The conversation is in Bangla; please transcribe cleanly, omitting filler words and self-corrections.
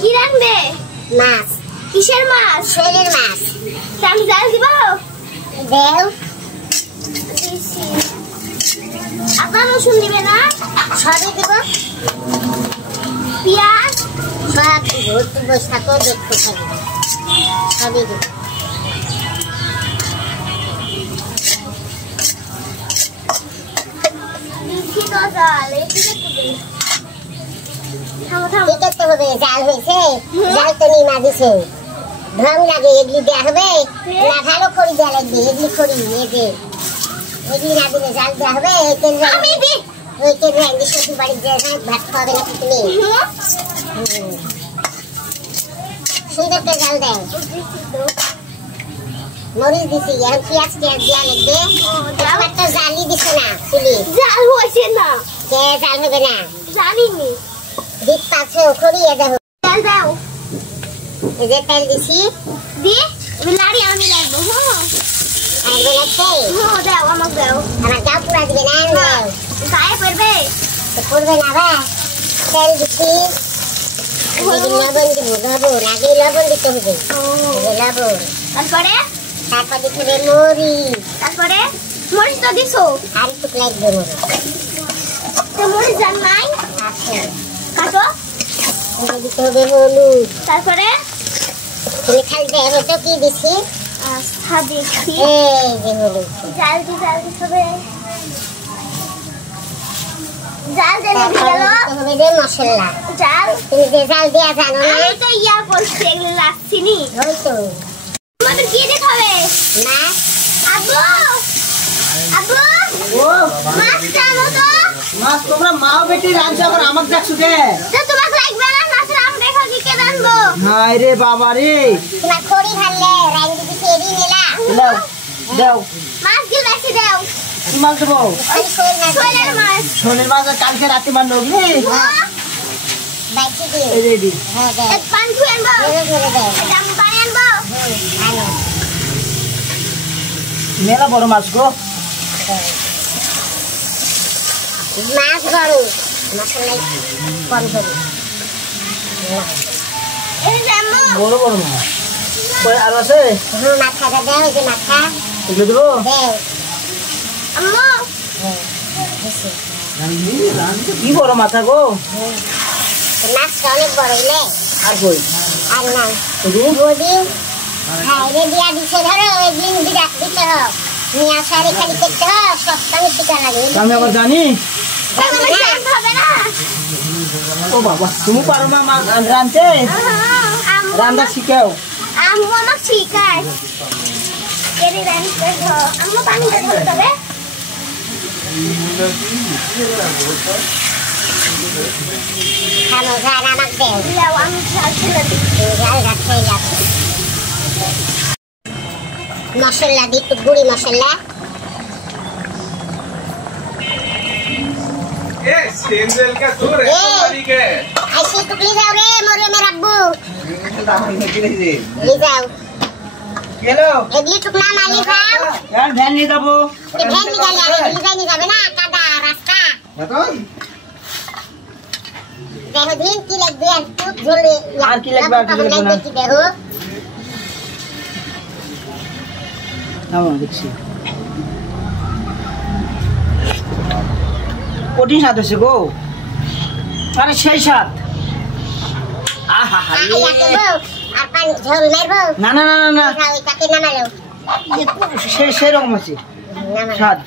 কি রাখবে? মাছ। কিসের মাছ? শৈলের মাছ। আমি জাল দিব? দেও। আপনার রসুন দিবে না? সবই দিব। পেঁয়াজ সব দিব। একটু বসে থাকো, দেখতে থাকো। সবই দিব। জাল হয়েছে, জাল তো নিমা দিছে, ঢং লাগে, এগুলি দেওয়া হবে না? ভালো খড়ি দেওয়া লাগবে, এগুলি খড়ি, এই যে এগুলি না দিলে জাল দেওয়া হবে। ওই তেল রান্দি শ্বশুর বাড়ির যে ভাত খাওয়াবে না তুমি, সুন্দর করে জাল দেয়। মরিচ দিছি, এখন পেঁয়াজ দেওয়া লাগবে। আমার তো জালই দিছে না, চুলি জাল হয়েছে না। কে জাল হবে না? জানিনি। দিক পাচ্ছে খড়িয়ে দেখো। তেল দাও। এই যে তেল দিছি, দিয়ে লাড়ি আমি লাগবো। আর বলেছে দাও, আমাকে দাও। আমার গা পুরা দিবে না? দাও, গায়ে পড়বে? পড়বে না বা। তেল দিছি, লবণ দিব। লবণ আগে লবণ দিতে হবে। লবণ, তারপরে তারপর দিতে হবে মরিচ। তারপরে মরিচ তো দিছো, আর একটু লাগবে মরিচ। তো মরিচ জান নাই? আছে, কাটো। দিতে হবে হলুদ। তারপরে তুমি খালি দেখো তো কি দিছি। আস্থা দেখছি। এই যে হলুদ। জাল দিতে হবে। জাল দিলে গেল হবে যে মশলা। জাল তুমি যে জাল দেয়া জানো না? আমি তো ইয়া করছি, এগুলো রাখছি নি। ওই তো তোমাদের কি দিতে হবে? মাছ। আব্বু, আব্বু, ও মাছ টানো তো। মাছ তোমরা মাও বেটি রাঁধছো, আবার আমাকে দেখছো কে? তো তোমাকে লাগবে না মাছের, আমি দেখো কি কে রাখবো। হায় রে বাবা রে। তোমার খড়ি ভাললে রান্দি দিছি, এদিন এলা। দাও দাও, মাছ দিয়ে বেশি দাও। কি মাছ দেবো? ওই শোল মাছ। শোলের মাছ। শোলের মাছ কালকে রাতে মারলো বুঝলি? বাইচি দিও। এই রেডি। হ্যাঁ দে। এক পান ধুয়ে আনবো। ধরে ধরে দে। এটা আমি পানি আনবো। আনো। মেলা বড় মাছ গো। মাছ বড়, মশলা কম হবে। এই যে আম্মু, বড় বড় মাছ। কই আর আছে? মাথাটা দে, ওই যে মাথা এগুলো দেবো? দে। আম্মু, কি বড় মাথা গো। মাছটা অনেক বড় হইলে আর কই? আর না শুধু বডি হাইরে দিয়া দিছে। ধরো এদিন বিরাট দিতে হোক, নিয়ে আসারে খালি করতে হোক, সস্তা মিষ্টি করা লাগবে। আমি আবার জানি। আমার জানতে হবে না। ও বাবা, তুমি পারো না মাছ রাঁধতে? আম্মু, রান্না শিখাও। আম্মু আমাকে শিখায়। এরে রান্না করো। আম্মু পানি দিতে হবে। খানো জান আমাকে দেও। লাও, আমি ঝাল ফেলে দিই। জাল রাখতে যাবে। মশলা দিই, একটু গুঁড়ি মশলা। सेंजल का दूर है तुम्हारी के ऐसे टुकली जाओ रे मोरे में रब्बू ले जाओ। গেলো एगली टुकना माली जाओ। यार ভ্যান নিয়ে যাবো। ये भेड़ निकाल यार, एगली जाए नहीं जावे ना कादा रास्ता। देखो दिन की लग गया टूट झोले यार की लग गया, की लग गया। देखी देखो নাও দেখছি। কঠিন স্বাদ হয়েছে গো। আরে সেই স্বাদ। আহা হা आ या के बो আর পানি ঝোল মারবো না না না না না, খাও এটাকে নামালো সেই রকম আছে নামালো স্বাদ।